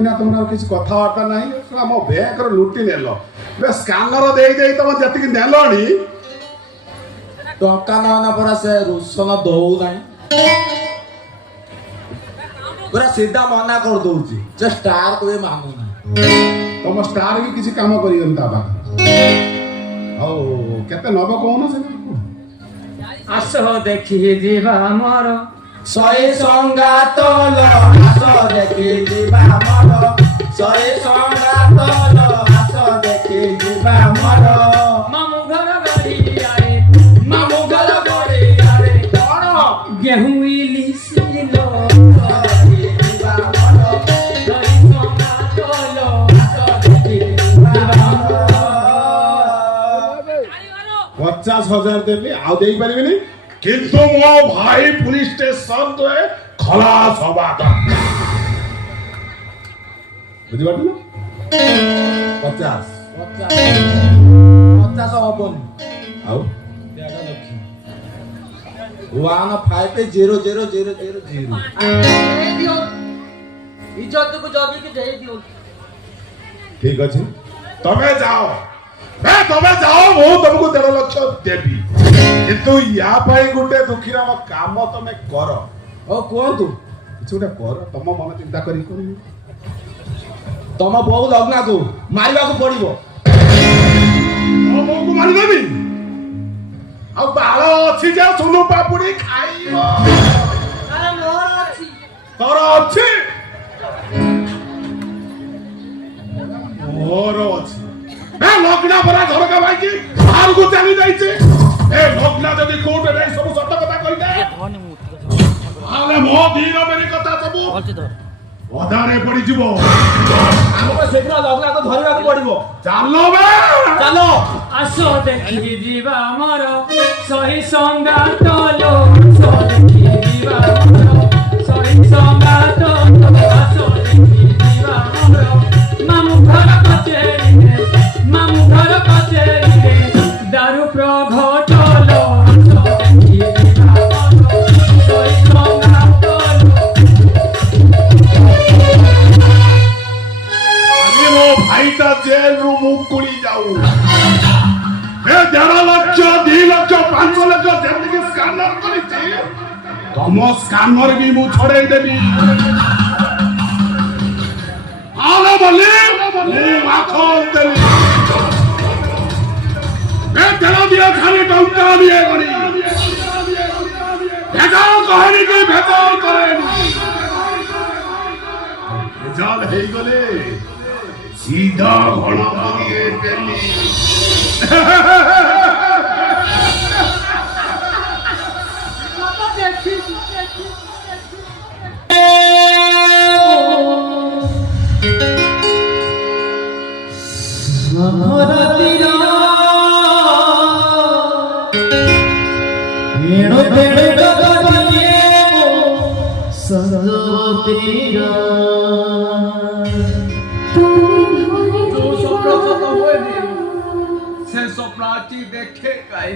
बिना तुम किसी कथबार्ता ना मो बैंक लुटि नेल स्कानर दे दे तुम जी नेलनी टंका ना परा से रुसन दौ ना पूरा सीधा मना कर दौची जे स्टार को मानू ना तुम स्टार भी किसी काम कर केते नब कौन से आस देखी जीवा मोर सही संगात आस देखी जीवा मोर सही संगात आस देखी जीवा मोर मामू घर गड़ी आए मामू घर गड़ी आए कौन गेहूं इलिसिलो जीवा मोर सही संगात आस देखी जीवा मोर 50,000 देली आउ देई परिबिनी किंतु मो भाई पुलिस स्टेशन तो खलास हवा बुझी बात ना 50 हबन आउ 1500000 इज्जत को जल्दी के दे दियो ठीक अछि तमे जाओ तमे जाओ मु तुमको 1.5 लाख देबी किंतु या पाई गुटे दुखीरा काम तमे कर ओ कोंतु किछ गुटे कर तम मन चिंता करी करू तम बहु लग्ना को मारिबा को पड़िबो ओ मो को मारि देबी आ बाळ अछि जे सुनु पापुड़ी खाइबो अरे मोर अछि तोर अछि मोर अछि ए लग्ना बरा झरका भाई की बाहर को चली जाइছে ए लग्ना जदी कोर्ट रे सब सत्य कथा कहि दे आले मो धीर मेरी कथा सब अधारे पड़ी जीवो हमको सेकरा लग्ना तो धरिबा को पड़िबो चलो बे चलो आसो देखी जीवा मोर सही संगात लो आसो देखी जीवा मोर सही संगात आसो देखी जीवा मोर मामू घर कचेरी मामू घर कचेरी दारू प्रघट लो आसो देखी जीवा मोर सही संगात आगे मो भाईटा जेल रु मुकुड़ी जाऊ ए 1.5 लाख 2 लाख 5 लाख जिंदगी स्कैनर करिछि तम स्कैनर भी मु छोड़े देबी आले बोले मु माखो देली ए तेरा दिया खाली टंका दिए करी भेजाल कहानी के भेजाल करेनी भेजाल हे गले सीधा घोड़ा करिए दिल्ली से स्वप्नाटी देखे काई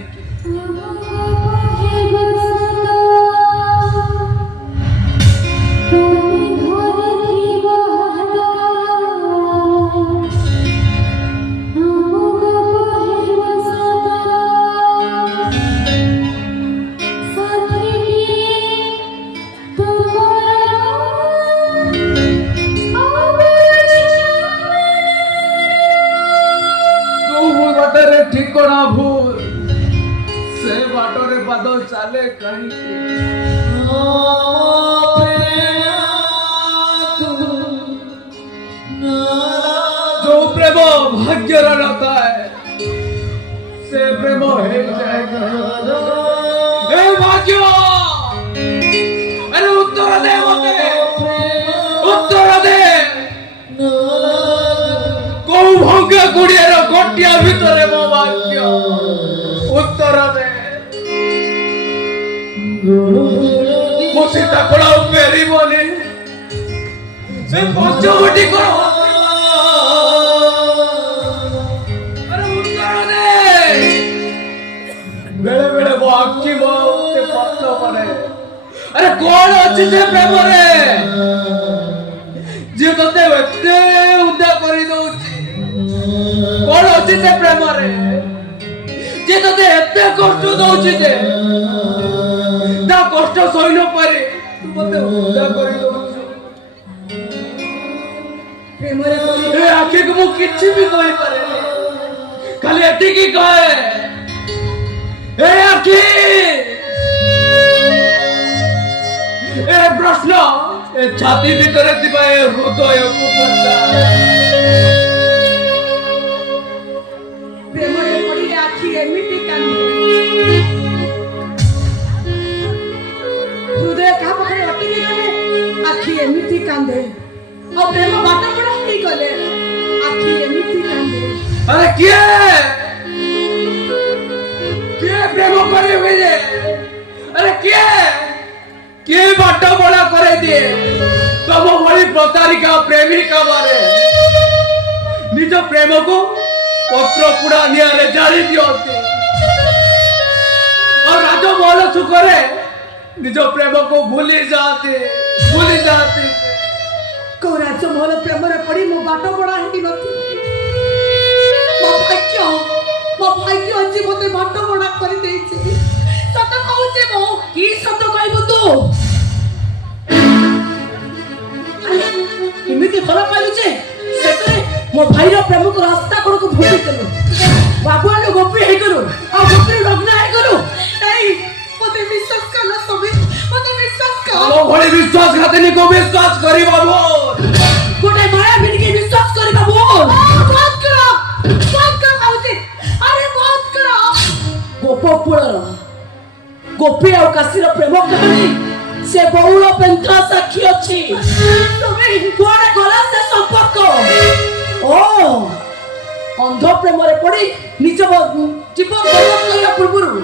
ठिकाना भूल से बाटोरे बादल चाले कहीं जो प्रेम भाग्य रहता है से प्रेम है जाएगा ए भाग्य अरे उत्तर दे मते उत्तर दे कोउ भंग गुड़ियार गोटिया भितरे मो भाग्य उत्तर दे मो सीता कोला मेरी बोले से पछोटी करो अरे उत्तर दे बेले बेले वो आखी बहुत पत्तो पड़े अरे कौन अच्छी से प्रेम रे जे तते ଅଛି ସେ ପ୍ରେମରେ ଯେ ତତେ ଏତେ କଷ୍ଟ ଦଉଛି ଯେ ତା କଷ୍ଟ ସହି ନ ପାରି ତୁ ମତେ ହତ୍ୟା କରି ଦଉଛୁ। ପ୍ରେମରେ ଏ ଆଖିକୁ ମୁଁ କିଛି ବି କହିପାରେନି, ଖାଲି ଏତିକି କହେ, ଏ ଆଖି ଏ ପ୍ରଶ୍ନ ଏ ଛାତି ଭିତରେ ଥିବା ଏ ହୃଦୟକୁ ପଚାର। ପ୍ରେମରେ ପଡ଼ିଲେ ଆଖି ଏମିତି କାନ୍ଦେ, ହୃଦୟ କାହା ପାଖରେ ଅଟକି ଗଲେ ଆଖି ଏମିତି କାନ୍ଦେ, ଆଉ ପ୍ରେମ ବାଟବଣା ହେଇଗଲେ ଆଖି ଏମିତି କାନ୍ଦେ। अरे किए प्रेम करे हुए जे? अरे किए बाट बड़ा करे दिए तम भली प्रतारिका प्रेमिका बारे निज प्रेम को पत्र पुड़ा निआरे जाली दियते और राजमहल सुखरे निज प्रेम को भूली जाते कौ राजमहल प्रेमरे पड़ी मो बाटबଣା ହେଇ ନଥିଲି। ମୋ ଭାଗ୍ୟ ଆଜି ମତେ ବାଟବଣା କରିଦେଇଛି। ସତ କହୁଛି ମୁଁ। କି ସତ କହିବୁ ତୁ? ଏମିତି ଭଲ ପାଇଲୁ ଯେ ସେଥିରେ ମୋ ଭାଇର ପ୍ରେମକୁ ରାସ୍ତା କଡ଼କୁ ଭୁଲିଦେଲୁ, ବାବୁଆଣୁ ଗୋପୀ ହେଇଗଲୁ, ଆଉ ଗୋପୀରୁ ଲଗ୍ନ ହେଇଗଲୁ। ଏଇ ମତେ ବିଶ୍ୱାସ କର ସବି, ମତେ ବିଶ୍ୱାସ କର। ମୋ ଭଳି ବିଶ୍ୱାସଘାତିନୀ को विश्वास करिबो गोटे माया बिनकी विश्वास करिबा बोल। बहुत करो भाउजी, अरे बहुत करो। गोपपुरर गोपी और काशीर प्रेम कहानी से बहुल पेंथा साक्षी अछि। तमे कोडे गला से संपर्क ओ अंध प्रेम रे पड़ी निज जीवन बर्बाद करला पूर्व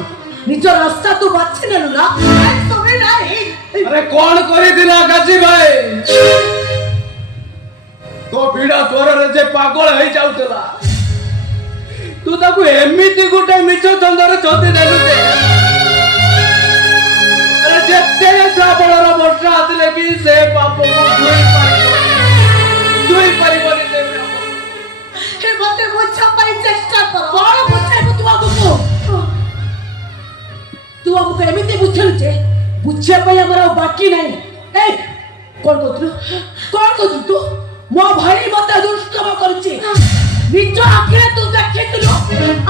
निज रास्ता तो बाछि नेलु ना। तमे नाही अरे कौन करी दिला गाजी भाई तो भिड़ा द्वार जे पागल है जाउतला तू ताकू एमिति गुटे मिछ चंदर चोती देलु जे अरे जेते श्रावणर वर्षा आतिले भी से पाप को दुई परिबनी दे हे मते बुझा पाई चेष्टा कर। कोन बुझाइबु तू आगुको? तू हमको एमिति बुझल जे बुझे पाई हमरा बाकी नहीं। ए कोन कहतु तू मो भाई मते दुष्कर्म करछि निज आखिरे तू देखितलु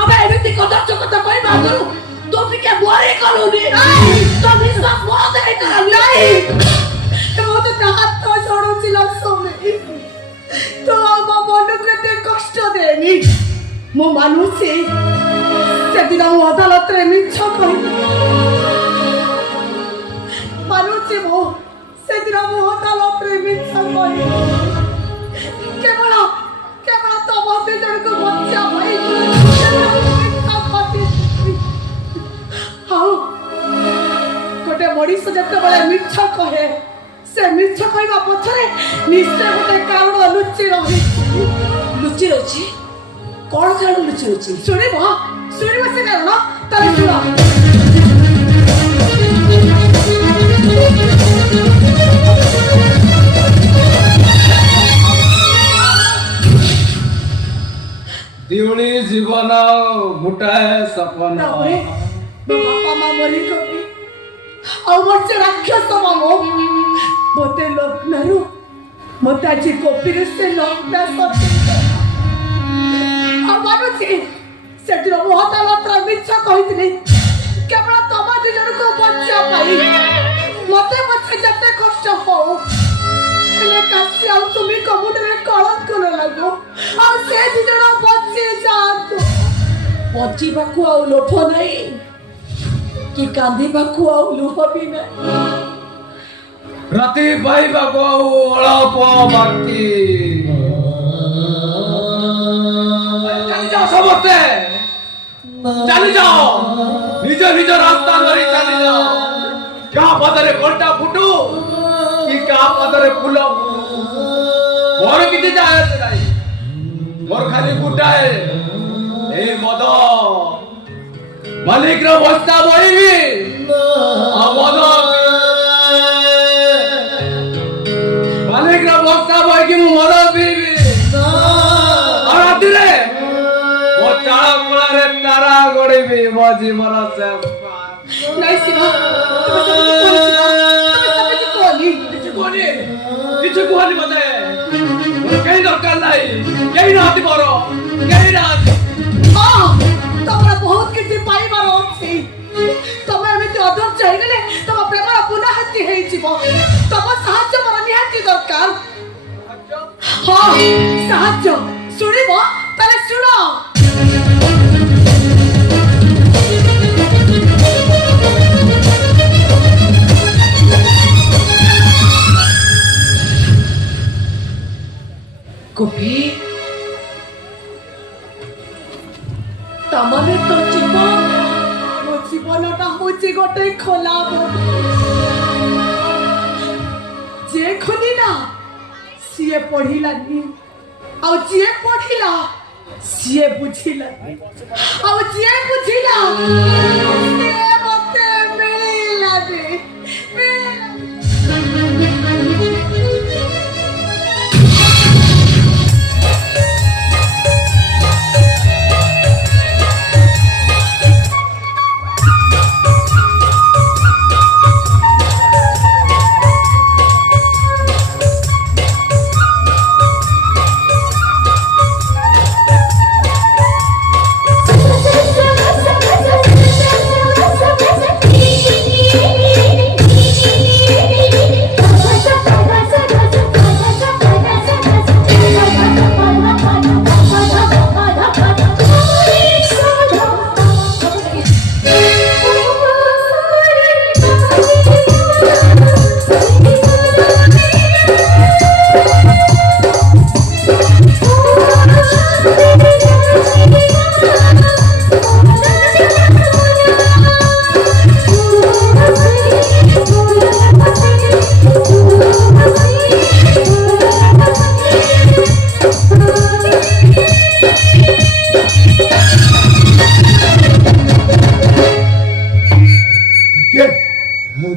अबे एमिति कदर कथा कहि बागलु तो फिके बोरे कलुनी तो विश्वास बहुत है कर नहीं मते ता हाथ तो छोड़ुছিলাম समय तो मो मन केते कष्ट देनी मो मानुसी से दिन मो अदालत रे मिछ कहि मानुसी मो से दिन मो अदालत रे मिछ कहि केवल तो मते जन को बच्चा भाई हां गोटे मनीष जते बळे मिछ कहे से मिछ कहबा पछरे निश्चय गोटे कारण लुचि रही कोन कारण लुचि रही सुनिबो से कारण ताले सुना। दिवली जीवन मुटाए सपना बापा माँ मरी गई और मुझसे राक्षस मामो मोते लग्नरु मोते आज गोपी से लग्न सत्य और मानुची सेठिर मोहतालत्र मिछ कहितली केवल तम दु जन को बच्चा पाई मते बच्चे जते कष्ट हो ले कासी आउ तुमी कमुडरे कलंक न लागो और से दु जन बच्चे जातो बच्चीबाकू आउ लोभ नहीं कि कांदीबाकू आउ लोभ भी नहीं राति पाइबाकू आउ अळप बाकी चली जाओ समस्ते चली जाओ निज निज रास्ता धरी चली जाओ क्या पदरे कोल्टा फुटू कि क्या पदरे फूल मोर किती जाय नाही मोर खाली गुटाए ए मद मालिक रो बस्ता बोइबी आ मद मालिक रो बस्ता बोइ कि मु मद पीबी और राति रे मो କହିବି ମୋ ଜୀବନ ଚମ୍ପା। ନାଇଁ ଶିବା, ତମେ ସେମିତି କୁହନି। କିଛି କୁହନି ମତେ। କେହି ଦରକାର ନାହିଁ, କେହି ନାହାନ୍ତି ମୋର, କେହି ନାହାନ୍ତି। ହଁ, ତମର ବହୁତ କିଛି ପାଇବାର ଅଛି। ତମେ ଏମିତି ଅଧୈର୍ଯ୍ୟ ହେଇଗଲେ ତମ ପ୍ରେମର ପୁନଃହାତି ହେଇଯିବ। ତମ ସାହାଯ୍ୟ ମୋର ନିହାତି ଦରକାର। ହଁ, ସାହାଯ୍ୟ ଶୁଣିବ ତାହେଲେ ଶୁଣ। ଗୋପୀ, ତାମାନେ ତ ଜୀବନ, ମୋ ଜୀବନଟା ହଉଛି ଗୋଟେ ଖୋଲା ବହି। ଯିଏ ଖୋଲିଲା ସିଏ ପଢିଲାନି, ଆଉ ଯିଏ ପଢିଲା ସିଏ ବୁଝିଲାନି, ଆଉ ଯିଏ ବୁଝିଲା ସିଏ ମତେ ମିଳିଲାନି।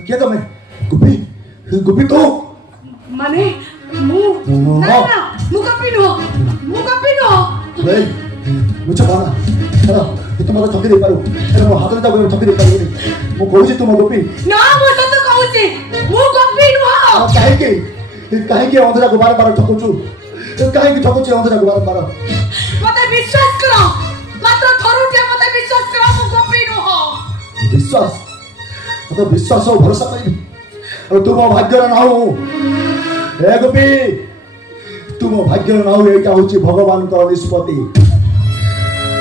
କିଏ ତମେ? ଗୋପୀ, ଗୋପୀ ତୁ? ମାନେ ମୁଁ ନା ନା, ମୁଁ ଗୋପୀ ନୁହଁ, ମୁଁ ଗୋପୀ ନୁହଁ। ଏଇ ମିଛ କହନା। ତୁ ମୋତେ ଠକି ଦେଇପାରୁ, ହେଲେ ମୋ ହାତରେ ତାକୁ ଠକି ଦେଇପାରିବୁନି। ମୁଁ କହୁଛି ତୁ ମୋ ଗୋପୀ। ନା, ମୁଁ ସତ କହୁଛି ମୁଁ ଗୋପୀ ନୁହଁ। କାହିଁକି କାହିଁକି ଅନ୍ଧରାକୁ ବାରମ୍ବାର ଠକୁଛୁ? କାହିଁକି ଠକୁଛି ଅନ୍ଧରାକୁ ବାରମ୍ବାର? ମତେ ବିଶ୍ୱାସ କର, ମାତ୍ର ଥରୁଟିଏ ମତେ ବିଶ୍ୱାସ କର, ମୁଁ ଗୋପୀ ନୁହଁ। ବିଶ୍ୱାସ? ତୋ ବିଶ୍ୱାସ ଓ ଭରସା ପାଇବି, ଆଉ ତୁ ମୋ ଭାଗ୍ୟର ନାହୁ। ଏ ଗୋପୀ, ତୁ ମୋ ଭାଗ୍ୟର ନାହୁ। ଏଇଟା ହଉଛି ଭଗବାନଙ୍କର ନିଷ୍ପତ୍ତି,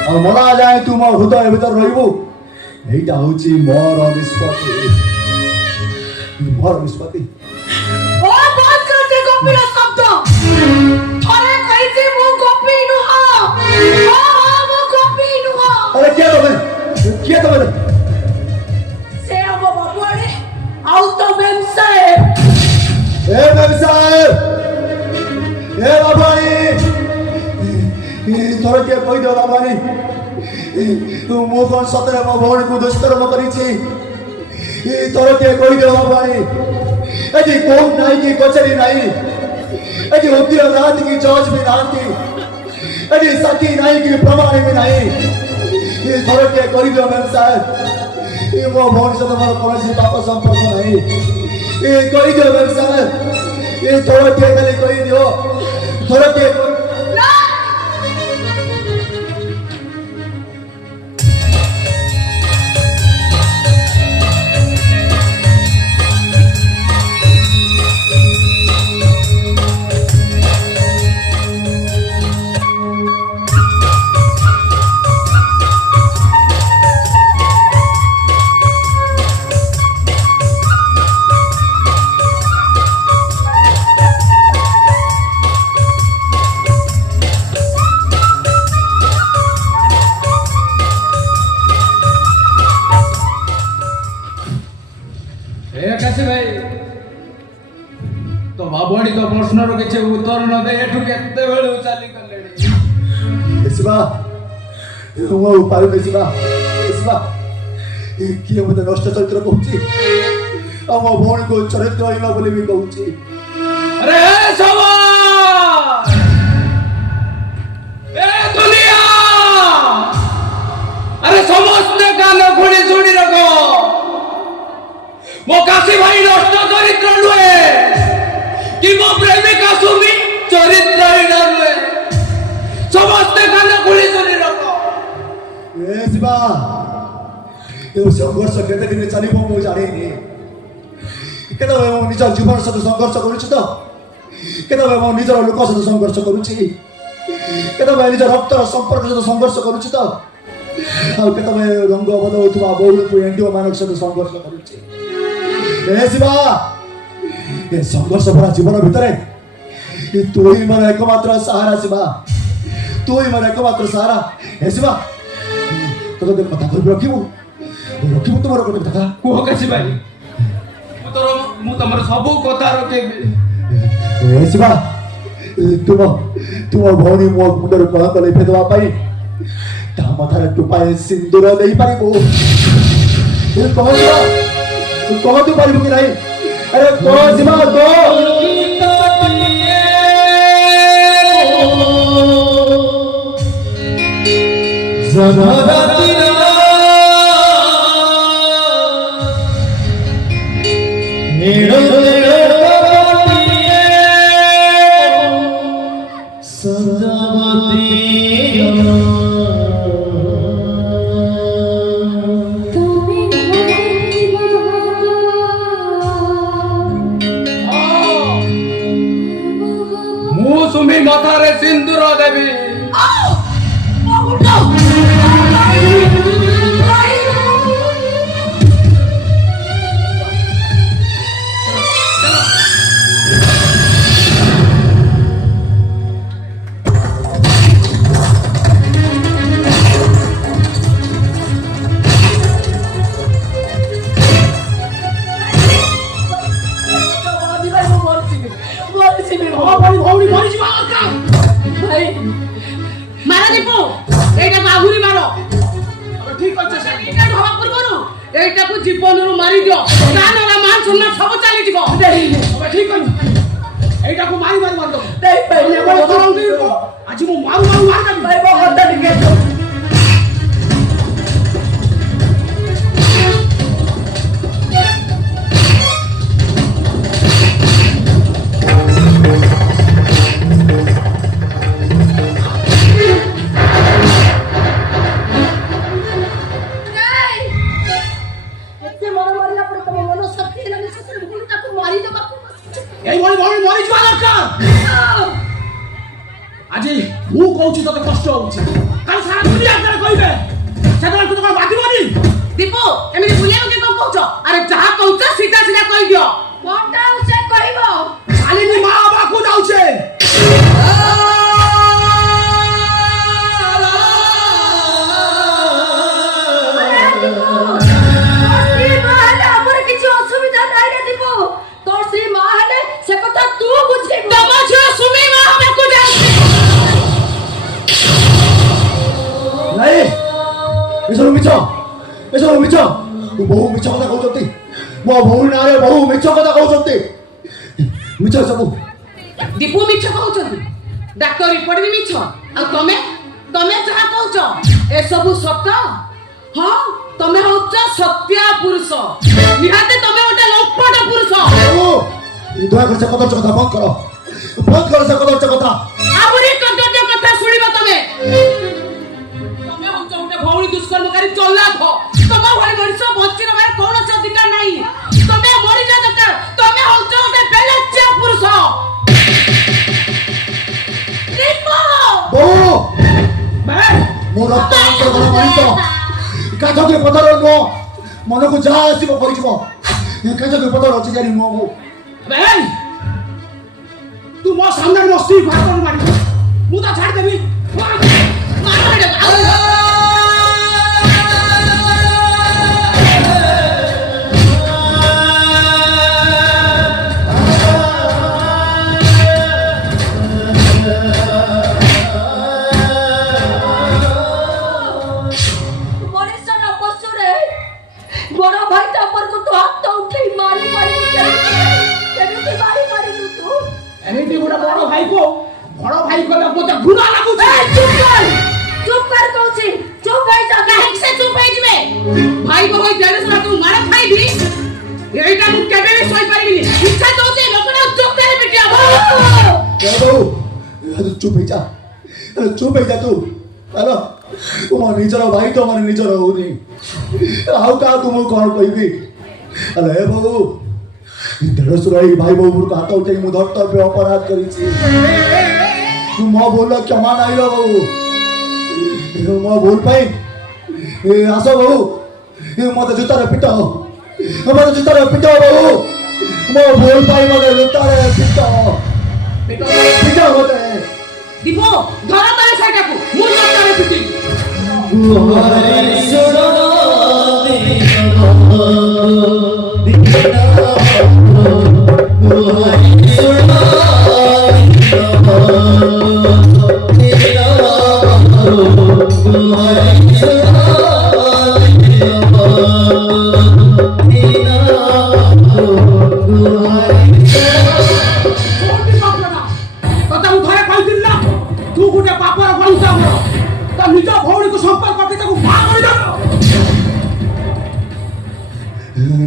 ଆଉ ମରା ଯାଏ ତୁ ମୋ ହୃଦୟ ଭିତରେ ରହିବୁ। ଏଇଟା ହଉଛି ମୋର ନିଷ୍ପତ୍ତି, ମୋର ନିଷ୍ପତ୍ତି। ଓ ବନ୍ଦ କର ସେ ଗୋପୀର ଶବ୍ଦ। ଥରେ କହିଛି ମୁଁ ଗୋପୀ ନୁହଁ। ମୁଁ ଗୋପୀ ନୁହଁ। ଆରେ କିଏ ତମେ? କିଏ ତମେ? ସେ ଆମ ବାବୁଆଣୀ ଆଉ ତ ମେମ୍ ସାହେବ। ଏ ମେମ୍ ସାହେବ, ଏ ବାବୁଆଣୀ, ଥରେ କିଏ କହିଦିଅ ବାବୁଆଣୀ, ମୁଁ କଣ ସତରେ ମୋ ଭଉଣୀକୁ ଦୁଷ୍କର୍ମ କରିଛି? ଥରେ କିଏ କହିଦିଅ ବାବୁଆଣୀ। ଏଠି କୋର୍ଟ ନାହିଁ କି କଚେରୀ ନାହିଁ, ଏଠି ଓକିଲ ନାହାନ୍ତି କି ଜଜ୍ ବି ନାହାନ୍ତି, ଏଠି ସାକ୍ଷୀ ନାହିଁ କି ପ୍ରମାଣ ବି ନାହିଁ। ଥରେ କିଏ କହିଦିଅ ମେମ୍ ସାହେବ, ମୋ ଭଉଣୀ ସହିତ ମୋର କୌଣସି ପାପ ସମ୍ପର୍କ ନାହିଁ। କହିଦିଅ ମେମ୍ ସାହେବ, ଥରେ କିଏ ଖାଲି କହିଦିଅ, ଥରେ କିଏ। କାଶୀ ଭାଇ, ତ ଭାବଣୀ ତ ପ୍ରଶ୍ନର କିଛି ଉତ୍ତର ନ ଦେଇ ଏଠୁ କେତେବେଳୁ ଚାଲିଗଲେଣି। ଶିବା, ମୁଁ ଆଉ ପାରୁନି ଶିବା। ଶିବା, କିଏ ମୋତେ ନଷ୍ଟ ଚରିତ୍ର କହୁଛି, ଆଉ ମୋ ଭଉଣୀକୁ ଚରିତ୍ରହୀନ ବୋଲି ବି କହୁଛି। ଆରେ ସମାଜ, ଏ ଦୁନିଆ, ଆରେ ସମସ୍ତେ संघर्ष केते दिन चलिबो मु जानिनी केतबे मु निज जीवन सहित संघर्ष करूछि तो केतबे मु निजर लोक सहित संघर्ष करूछि केतबे निज रक्त संपर्क सहित संघर्ष करूछि तो आ केतबे रंग बदलुवा बहुल को एंडियो मानक सहित संघर्ष करूछि ए शिवा ए संघर्ष भरा जीवन भितरे ये तू ही मेरा एकमात्र सहारा शिवा तू ही मेरा एकमात्र सहारा ए शिवा तो कथा कह रखिबू तुम कथा कुह कैसे भाई मु तमर सब कथा रखेबी ए शिवा तुम भौणी मो मुंडर कलंक लेफे देवा पाई ता मथारे टुपाए सिंदूर देई पारिबो ए कह शिवा तू कह तू पारिबो कि नहीं अरे कह शिवा तो सुमी मथारे सिंदूर देवी जीवन मारी दियो मान सम्मान सब चली जीव ठीक এইটা কো মারি মারি মার দো আজি মু মারু মারু মার দেবি ভাই বহরটা দিকে আজি মু কହୁছি তোতে কষ্ট হচ্ছে কাল সারা দুনিয়া করে কইবে সেটা তো তোমার বাতিবনি দীপু এমনি বুলিয়া কে কোন কହୁଛ আরে যাহা কହୁଛ সিধা সিধা কই দিও কোনটা উছে কইবো শালিনী মা বাকু যাউছে मिछ बहु मिछ कथा कहते मो भौणी ना बहु मिछ कथा कहते मिछ सब दीपू मिछ कहउछन डाक्टर रिपोर्ट भी मिछ आ तमे जहा कहउछ ए सब सत्य हां तमे होछ सत्य पुरुष निहाते तमे ओटा लपट पुरुष ओ दया कर से कथा बंद कर से कथा आबुरी कथा सुनिबो तमे होछ ओटा भौणी दुष्कर्मकारी चला थो तमे भଳି मଣିଷ ବଞ୍ଚି ରହିବାର କୌଣସି ଅଧିକାର ନାହିଁ ତମେ ମରି ଯା ଦରକାର ତମେ ହୋଛ ଗୋଟେ ବେଲଚ୍ଚା ପୁରୁଷ ଦୀପୁ बहु ବେ मो रक्त अंतर मଣିଷ काठो के पथर नो मन को जा आसीबो परिजिबो ये काठो के पथर अछि जानि मो ବେ ତୁ ମୋ ସାମ୍ନାରେ ମସ୍ତି ଭାତ ମାରି ମୁଁ ତା ଛାଡି ଦେବି भाई को भाई जाने से तू मार खाई दी एटा मु केबे भी सोई पारिबिनी इच्छा दोते लोकना जोक्तारे बेटिया चुप हो जा तू हेलो तुम निजर भाई तो मन निजर होनी आउ का तुम कौन कहबी अरे बाबू देढ़शुर भाई बाबू को हाथ उठे मु धर्तव्य अपराध करिछि तू मो बोल क्षमा नहीं लो बाबू मो भूल पाई आस बाबू मत जूतार पिट मत जूतार पिट बाबू मो भूल पाई मत जूतार पिट मत दीपो घर ताले साइटाकू मु जत्तारे पिटी गुहारी सुनो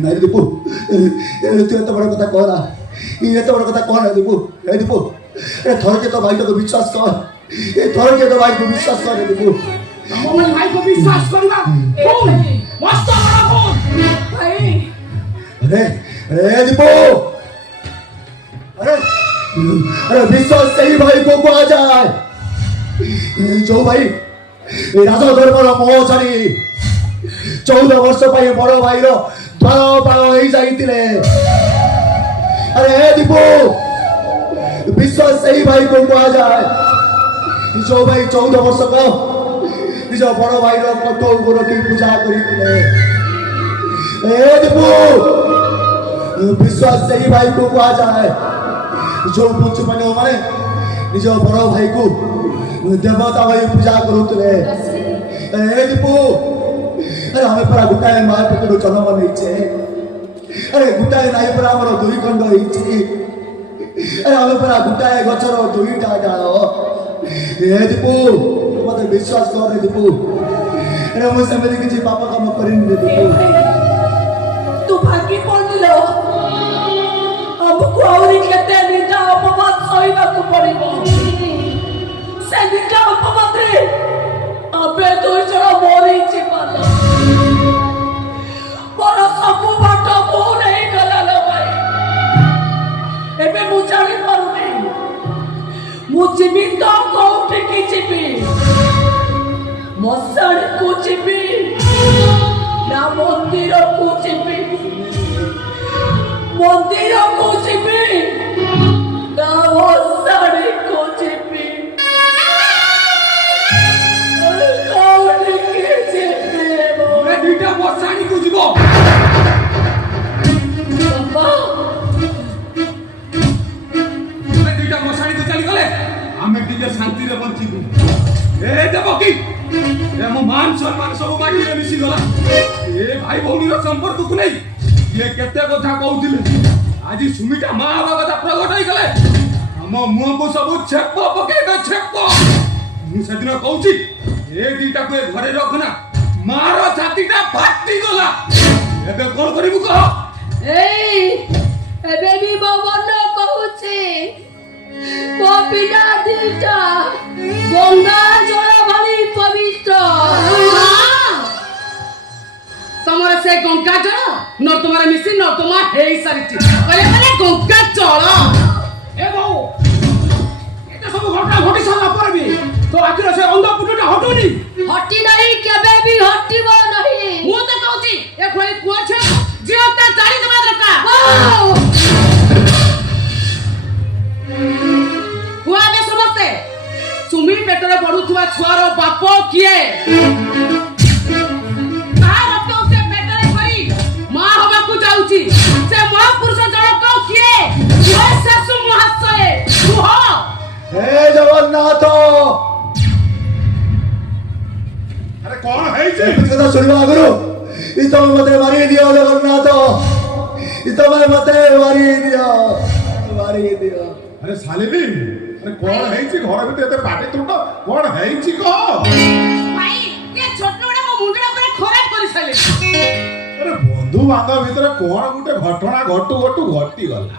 नहीं दीपू तू एत बड़ कथा कहना ये तो बड़ कथा कहना दीपू ए दीपू ए थर के तो भाई को विश्वास कर ए थर के तो भाई को विश्वास कर दीपू मोहन भाई को विश्वास करना कौन मस्त बड़ा कौन भाई अरे ए दीपू अरे विश्वास सही भाई को आ जाए जो भाई राजा धर्मर मोह छाड़ी 14 वर्ष पाई बड़ भाई रो द्वार पाल हो जाइतिले अरे हे दीपू विश्वास सही भाई को कहा जाए जो भाई 14 वर्ष को निज बड़ भाई रो कटो गुरु की पूजा करितिले हे दीपू विश्वास सही भाई को कहा जाए जो पुछ माने माने निज बड़ भाई को देवता भाई पूजा करुतिले हे दीपू अरे हमें परा गुटाए मार पेटो जन्म नहीं अरे गुटाए नाई परा हमर दुई खंड होइछि अरे हमें परा गुटाए गछर दुईटा डाल ए दीपू मते विश्वास कर रे दीपू अरे मु समेत किछि पाप काम करिन रे दीपू तू भागी पड़लो हमको और केते निजा अपवाद सहिबा को पड़िबो से निजा अपवाद रे अबे तू जरा मोरी छिपाला पर सबु बाट को नहीं गला लो भाई एबे मु जानि पारुनी मु जिमी तो कोठी की छिपी मसड़ को छिपी ना मंदिर को छिपी मंदिर को छिपी ना मसड़ को छिपी दुईटा बसाणी को जीव दुईटा बसाणी को चली गले आमे टिके शांति रे बंचिबु ए देवकी ए मो मान सम्मान सब माटी रे मिसी गला ए भाई भौणी रो संपर्क को नहीं ये केते कथा कहउथिले आज सुमिता मां बाबा कथा प्रगट होई गले हम मुंह को सब छेप पके के छेप मु सेदिन कहउची ए दीटा को घरे रखना मारो छातीटा फाटी गला एबे कोन करिबु कह एई एबे भी भवन कहूची को पिता दीटा गंगा जल भली पवित्र तमर से गंगा जल न तुम्हारे मिसी न तुमा हेई सारिची कहले माने गंगा जल ए बहु एते सब घटना घटी साला पर भी तो आखिर से अंधा पुटटा हटुनी हटी नहीं केबे भी हटिबो नहीं मु तो कहूची ए खोई पुआ छ जीवता जारी दबा दरकार पुआ में समझते सुमी पेटरे पडुथुवा छुआर बाप किए ता रक्त से पेटरे करी मां हवा को जाउची से महापुरुष जनक किए हे सासु महाशय कुह हे जगन्नाथ अरे कौन है जे कथा सुनिबा आगरो इ तो मते मारी दियो जगन्नाथ इ तो मते मारी दियो अरे सालिनी अरे कौन है जे घर भीतर एते पाटे तुंड कौन है जे को भाई ये छोटनुडा मो मुंडा पर खराब करि साले अरे बंधु बांधव भीतर कौन गुटे घटना घटी गला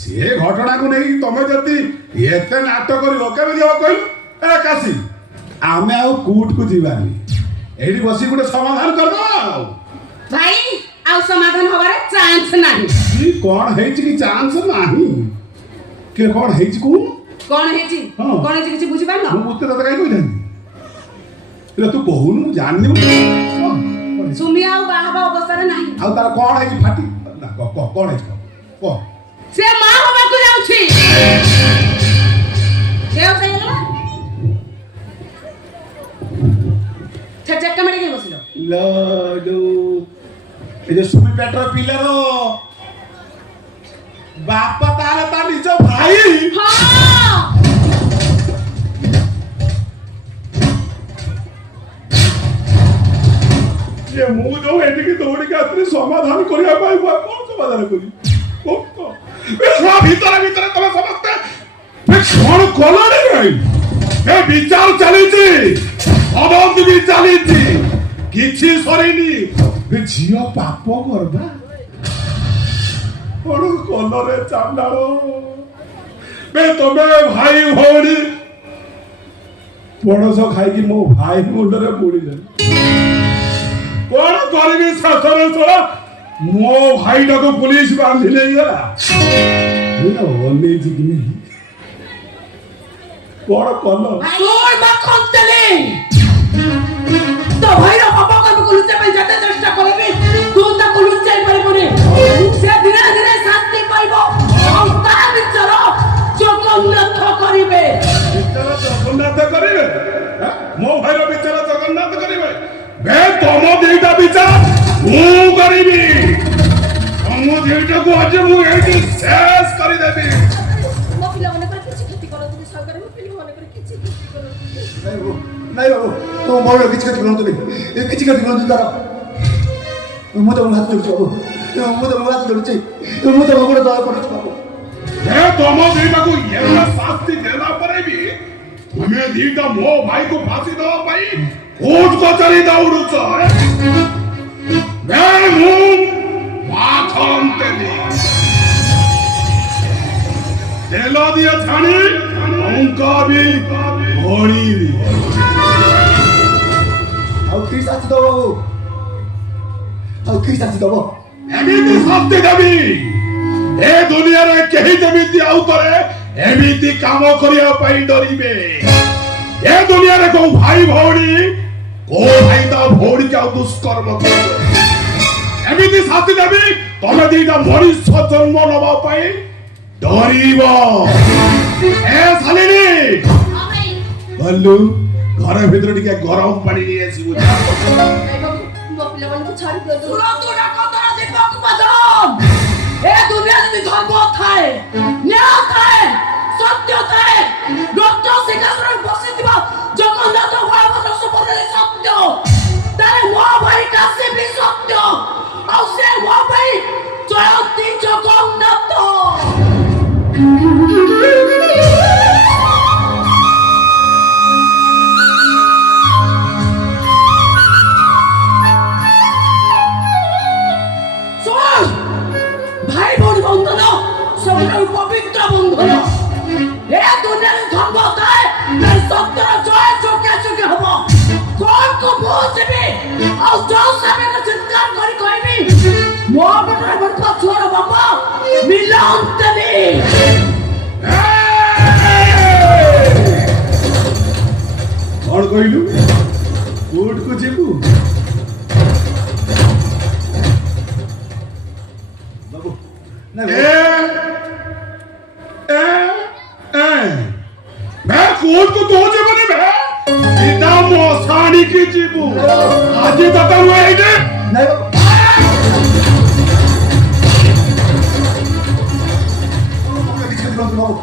से घटना को नहीं तमे जति एते नाटक करियो केबे दियो कहलु ए कासी ଆମେ ଆଉ କୋର୍ଟକୁ ଯିବାନି, ଏଇଠି ବସି ଗୋଟେ ସମାଧାନ କରିଦବା ଆଉ। ଭାଇ ଆଉ ସମାଧାନ ହବାର ଚାନ୍ସ ନାହିଁ। କି କଣ ହେଇଛି କି ଚାନ୍ସ ନାହିଁ? କି କଣ ହେଇଛି କହୁନୁ? କଣ ହେଇଛି ହଁ। କଣ ହେଇଛି କିଛି ବୁଝିପାରିଲ? ମୁଁ ତତେ କାହିଁ କହିଥାନ୍ତି? ଏରା ତୁ କହୁନୁ, ମୁଁ ଜାଣିନି। କଣ ହେଇଛି? ସୁମି ଆଉ ବାହା ହବା ଅବସ୍ଥାରେ ନାହିଁ। ଆଉ ତାର କଣ ହେଇଛି ଫାଟି ନା କଣ ହେଇଛି କହ। ସେ ମା ହବାକୁ ଯାଉଛି। ଦେହ ହେଇଗଲା ଚେକା ମାରି କାଇଁ ବସିଲ? ଏ ଯୋଉ ସୁମି ପେଟର ପିଲାର ବାପା ତାହେଲେ ତା ନିଜ ଭାଇ। ହଁ ମୁଁ ଯୋଉ ଏଠିକି ଦୌଡ଼ିକି ଆସିଲି ସମାଧାନ କରିବା ପାଇଁ, ମୁଁ କଣ ସମାଧାନ କରିବି? ଭିତରେ ତମେ ସମସ୍ତେ କଣ କଲଣି? ଏ ବିଚାର ଚାଲିଛି, ଅବଧି ବି ଚାଲିଛି, କିଛି ସରିନି। ଝିଅ ପାପ କରବା କଣ କଲରେ ଚାଣ୍ଡାଳ? ତମେ ଭାଇ ଭଉଣୀ ପଣସ ଖାଇକି ମୋ ଭାଇ ମୁଣ୍ଡରେ ବୁଡ଼ିଲେ। କଣ କରିବି ଶାସନ ଶଳ? ମୋ ଭାଇଟାକୁ ପୁଲିସ ବାନ୍ଧି ନେଇଗଲା। ଅନେଇଛି କି ନାହିଁ? କଣ କଲ? তো ভাইরা বাবা কাকে লুচে পাই যেতে চেষ্টা করবি, তুই তাকে লুচাই পারিবনি। সে ধীরে ধীরে শান্তি পাইব আর তার বিচার জগন্নাথ করিবে। বিচার জগন্নাথ করিবে? ମୋ ଭାଇର বিচাର ଜଗନ୍ନାଥ କରିବେ? ତମ ଦିଟା বিচাର ମୁଁ କରିବି। ତମ ଦିଟାକୁ ଆଜି ମୁଁ ଏଇଠି ଶେଷ କରିଦେବି। ମୋ ପିଲାମାନେ ପରେ କିଛି କ୍ଷତି କରନ୍ତୁନି ସରକାର, ମୋ ପିଲାମାନେ ପରେ କିଛି କ୍ଷତି କରନ୍ତୁନି। ନାଇଁ ବାବୁ, ତମ ଭଉଣୀ କିଛି କ୍ଷତି କରନ୍ତୁନି, କିଛି କ୍ଷତି କରନ୍ତୁ ତାର। ମୁଁ ତମକୁ ହାତ ଧରୁଛି ବାବୁ, ମୁଁ ତମକୁ ହାତ ଧରୁଛି, ମୁଁ ତମ ଗୋଡ଼ ଦୟା କରୁଛି ବାବୁ। ତମ ଦିଟାକୁ ଏତେ ଶାସ୍ତି ଦେଲା ପରେ ବି ତମେ ଦିଟା ମୋ ଭାଇକୁ ଫାଶୀ ଦେବା ପାଇଁ କୋର୍ଟ କଚେରୀ ଦୌଡୁଛ। ମୁଁ ମାଖନ ତେଲ দিয়ে ଛାଣି ଲଙ୍କା ବି ଘୋଳିବି। ଆଉ କି ଶାସ୍ତି ଦବ ବାବୁ? ଆଉ କି ଶାସ୍ତି ଦବ? ଏମିତି ଶାସ୍ତି ଦେବି ଏ ଦୁନିଆରେ କେହି ଯେମିତି ଆଉ ଥରେ ଏମିତି କାମ କରିବା ପାଇଁ ଡରିବେ। ଏ ଦୁନିଆରେ କୋଉ ଭାଇ ଭଉଣୀ କୋଉ ଭାଇ ତା ଭଉଣୀକି ଆଉ ଦୁଷ୍କର୍ମ କରିବେ। ଏମିତି ଶାସ୍ତି ଦେବି ତମେ ଦିଟା ମଣିଷ ଜନ୍ମ ନବା ପାଇଁ ଡରିବ। ଏ ଶାଲିନୀ ଗଲୁ ଘର ଭିତରେ ଟିକେ ଗରମ ପାଣି ନେଇ ଆସିବୁ। ମୋ ପିଲାମାନଙ୍କୁ ଛାଡ଼ି ଦିଅନ୍ତୁ। ତୁରନ୍ତୁ ଡାକ ତୋର ଦୀପକ ମାଧବ। ଏ ଦୁନିଆରେ ଯଦି ଧର୍ମ ଥାଏ, ନ୍ୟାୟ ଥାଏ, ସତ୍ୟ ଥାଏ, ରକ୍ତ ସିଂହାସନରେ ବସିଥିବା ଜଗନ୍ନାଥ ଭଗବାନ ସୁପର୍ଣ୍ଣ ସତ୍ୟ, ତାହେଲେ ମୋ ଭାଇ କାଶୀ ବି ସତ୍ୟ, ଆଉ ସେ ମୋ ଭାଇ ଜୟନ୍ତୀ ଜଗନ୍ନାଥ। ভাই বোন বন্ধন ସବୁଠାରୁ ପବିତ୍ର ବନ୍ଧନ। ଏ ଦୁନିଆରେ ଧର୍ମ ଥାଏ, ସତ୍ୟର ଜୟ ଯୋଗ୍ୟ ଯୋଗ୍ୟ ହବ। କଣକୁ ମୁଁ ଯିବି ଆଉ ଯୋଉ ସାମନେ ଚିତ୍କାର କରି କହିବି ମୋ ପଟରେ ବଢୁଥିବା ଛୁଆର ବାପା ମିଲନ୍ତେନି। କଣ କହିଲୁ? କୋର୍ଟକୁ ଯିବୁ? ବାବୁ କୋର୍ଟକୁ ତୁ ଯିବୁନି ବେ, ସିଧା ମଶାଣିକି ଯିବୁ। ଆଜି ତତେ ମୁଁ ଏଇଠି ନାଇଁ ବାବୁ, କିଛି କ୍ଷତି କରନ୍ତୁ ବାବୁ।